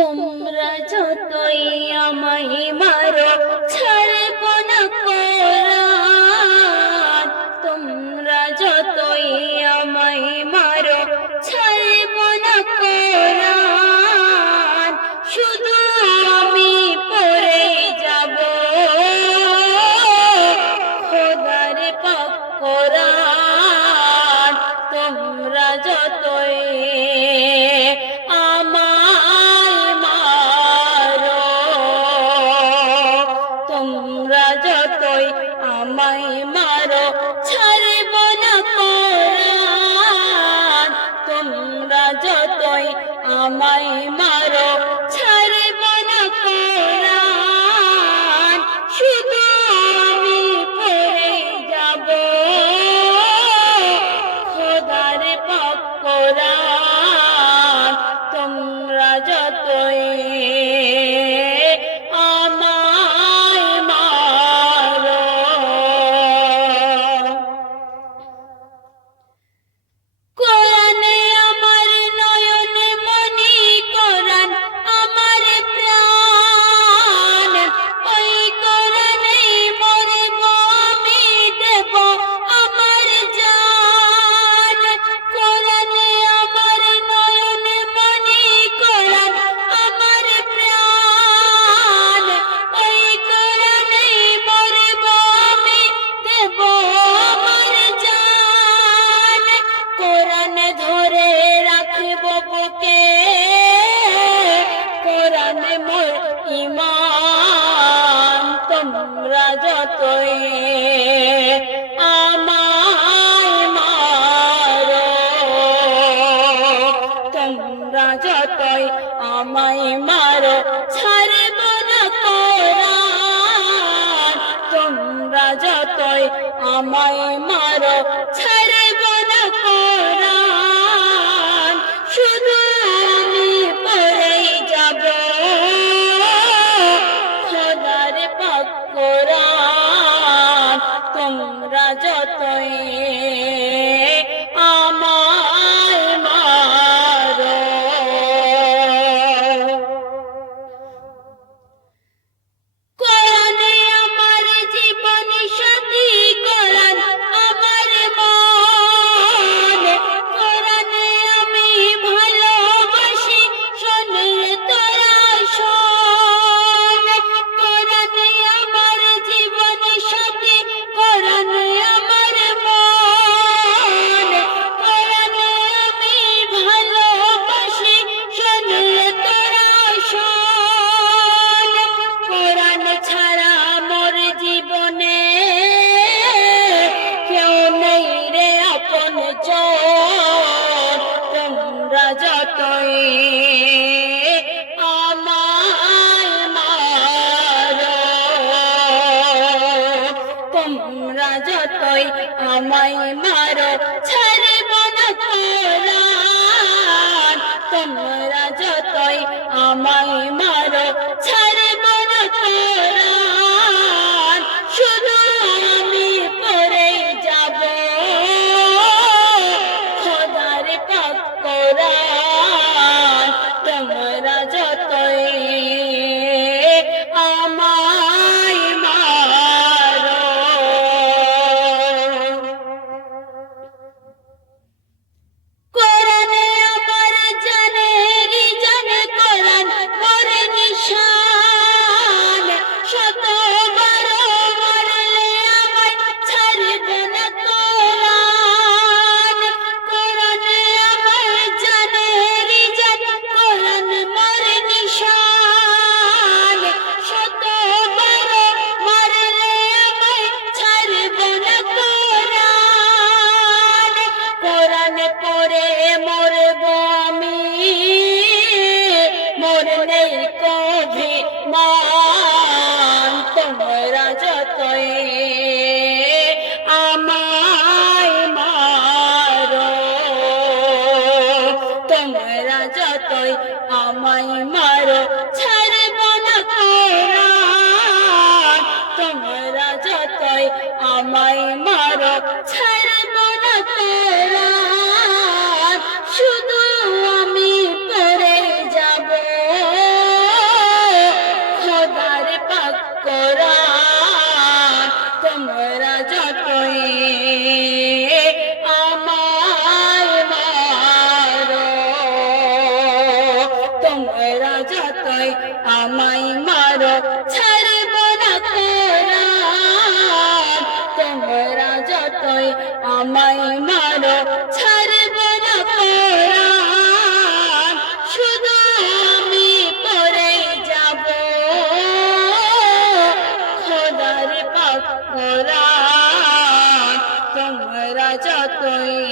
তোমরা যতই আমায় মারো ছাড়ব না কোরআন। তোমরা যতই আমায় মারো ছাড়ব না কোরআন। শুধু আমি পড়ে যাব খোদার পাক কোরআন। তোমরা যতই তোমরা যতই আমায় মারো ছাড়ব না কোরআন। তোমরা যতই আমায় মারো ছাড়ব না কোরআন। শুধু আমি পড়ে যাব খোদার পাক কোরআন। তোমরা যতই ঈমান। তোমরা যতই আমায় মারো, তোমরা যতই আমায় মারো ছাড়ব না কোরআন। তোমরা যতই আমায় মারো ছাড়ব না কোরআন। শুধু আমি পড়েই যাব খোদার পাক কোরআন। তোমরা যতই আমায় মারো। কোরআনে আমার জীবন সাথী, কোরআন আমার মন। কোরআনে আমি ভালোবাসি, শোন রে তোরা শোন। কোরআনে আমার জীবন সাথী, কোরআনে আমার মন। কোরআনে আমি ভালোবাসি, শোন রে তোরা শোন। কোরআন ছাড়া মোর জীবনে কেউ নেই রে আপনজন। তোমরা যতই আমায় মারো, তোমরা যতই আমায় মারো ছাড়ব না কোরআন। তোমরা যতই আমায় মারো ছাড়ব না কোরআন। শুধু আমি পড়ে যাব খোদার পাক কোরআন। তোমরা যতই আমায় মারো। কোরআনে আমার জানের জান, কোরআন মোর নিশান। আমায় মারো ছাড়ব না কোরআন তোমরা যতই আমায় মারো ছাড়ব না কোরআন শুধু আমি পড়ে যাব খোদার পাক কোরআন তোমরা যতই